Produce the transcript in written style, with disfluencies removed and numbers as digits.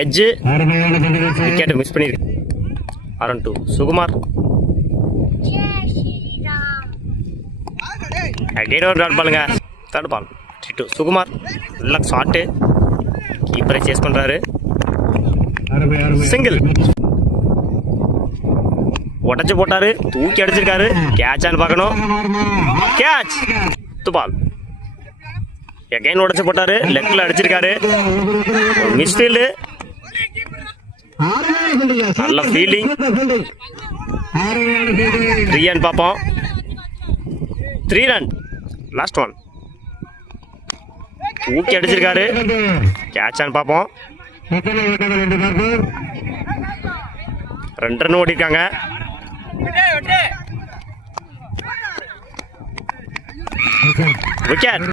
Edge wicket miss பண்ணியிருக்கு. Aaron 2 Sukumar. Again ஒரு dot பாலுங்க. Third ball 2 Sukumar. நல்ல ஷாட்டு. கீப்பரை சேஸ் பண்ணுறாரு. சிங்கிள். உடச்சி போட்டாரு. தூக்கி அடிச்சிருக்காரு. கேட்சான்னு பார்க்கணும். கேட்ச். பால் எகைன் உடச்சி போட்டாரு. லெஃப்ட்ல அடிச்சிருக்காரு. மிஸ்ஃபீல்டு. நல்ல ஃபீல்டிங். 3 ரன் பார்ப்போம். 3 ரன். Last one. தூக்கி அடிச்சிருக்காரு. கேட்சான்னு பார்ப்போம். 2 ரன் ஓடிருக்காங்க. விக்கெட்.